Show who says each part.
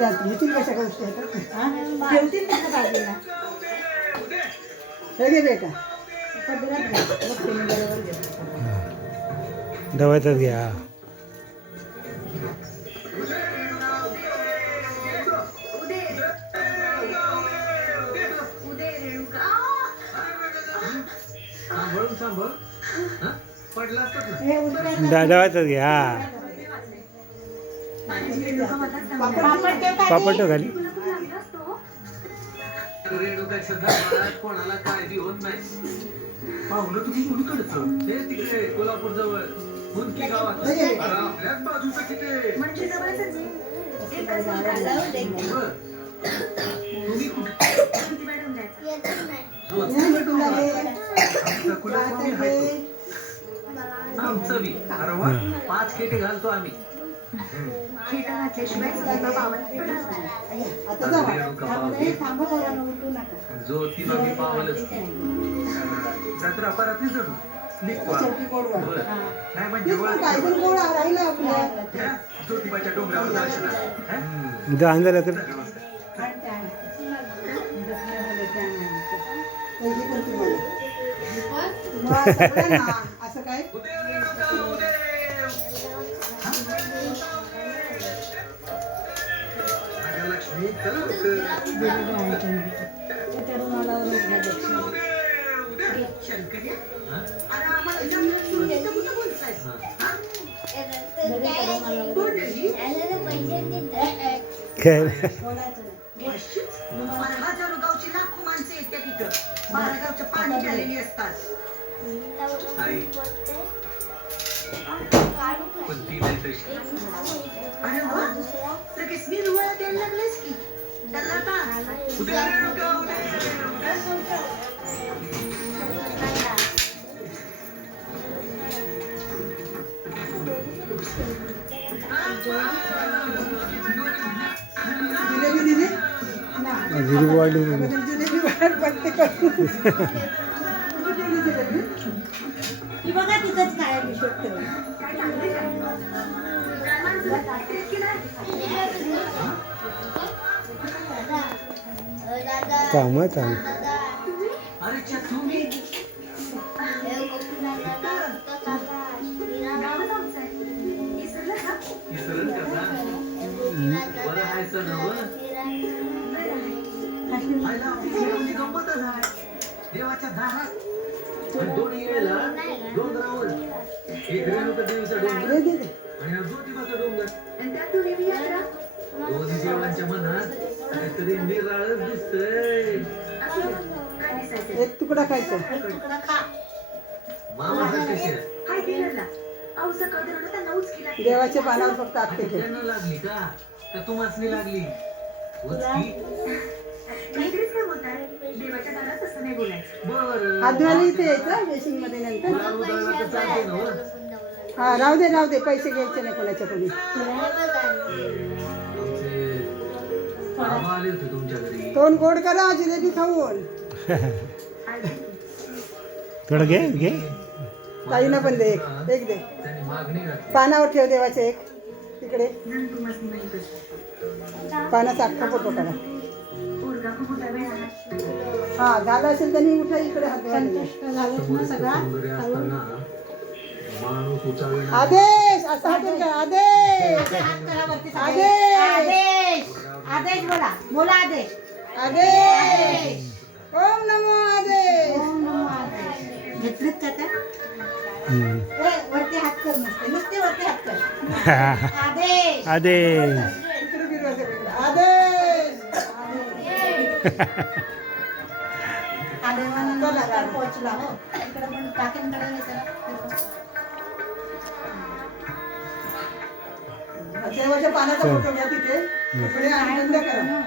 Speaker 1: त्यात घेतील कशा गोष्टी
Speaker 2: हा? ठेवतील ना बाजूला
Speaker 1: हे घे बेटा
Speaker 2: घ्या. घ्या. पापड ठेव खाली.
Speaker 3: पापड ठेव खाली
Speaker 4: रेणुकाच्या दरबारात कोणाला काळजी होत नाही तुम्ही कुणीकडचं तिकडे कोल्हापूर जवळ गावात आपल्याच बाजूचं किती कुठे आमचा बी पाच खेटे घालतो आम्ही.
Speaker 5: खेटा घातल्याशिवाय
Speaker 2: हे उलटू नका.
Speaker 4: जो ती बाबी पावलच जणू. नाही म्हणजे त्या ज्योतिबाच्या डोंगरावर दर्शनाला हं?
Speaker 3: इथं
Speaker 5: हजारो गावची लाखो माणसं येतात तिथं बारा गावच्या पाणी प्यालेली असतात
Speaker 4: आई पण ती नाही तशी.
Speaker 5: अरे वा लगेच निर्वळा द्यायला लागलेस की त्याला आता
Speaker 4: उदय रेणुका उदय
Speaker 1: जिलेबी दिली
Speaker 3: जिरी वाढली
Speaker 1: अगं ती जिलेबी वाट बघते करून कुठं ठेवली जिलेबी
Speaker 2: ती बघा तिथंच काय आहे हिशोब ठेवा.
Speaker 5: काय चाललंय काय? काय माणसं भेटतात की नाही?
Speaker 3: काम चांग
Speaker 4: अरे च्या तुम्ही
Speaker 5: गावात आमचं आहे. विसरलं का?
Speaker 4: विसरण कसा बरं हायचं नवं आईला आपली जेवणाची गंमतच आहे. देवाच्या दारात दोन्ही वेळेला डोंगरावर एक रेणुका देवीचा डोंगर काहीतरी निराळच दिसतंय?
Speaker 1: एक तुकडा खायचा. देवाच्या पानावर फक्त आखते
Speaker 4: लागली का? का तुम्हाच लागली?
Speaker 1: धुवायला इथे यायचं बेसिंगमध्ये नंतर?
Speaker 4: तर हो?
Speaker 1: हा राहू दे राहू दे. पैसे घ्यायचे नाही कोणाच्या कोणी
Speaker 4: बाबा आले होते तुमच्या घरी
Speaker 1: तोंड गोड करा जिलेबी खाऊन
Speaker 3: थोडं घे घे
Speaker 1: ताईना पण दे एक एक दे
Speaker 4: त्यांनी मागणी घातली
Speaker 1: पानावर ठेव देवाचे एक तिकडे. पानाचा अख्खा फोटो काढा. हा झालं असेल त्यांनी उठा इकडे हात.
Speaker 2: संतुष्ट झालेत ना सगळा
Speaker 4: असताना माणूस
Speaker 1: आदेश असा का आदेश. आदेश
Speaker 2: आदेश आदेश बोला बोला आदेश
Speaker 1: आदेश ओम नमो आदेश
Speaker 2: ओम नमो आदेश घेतलीत का त्या वरती हात कर नुसते नुसते वरती हात कर आदेश
Speaker 3: आदेश.
Speaker 1: आदेश
Speaker 2: नगर पोहोचला हो इकडे पण टाकेंकडे
Speaker 1: देवाच्या पानाचा फोटो घ्या तिथे. आणि बंद करा.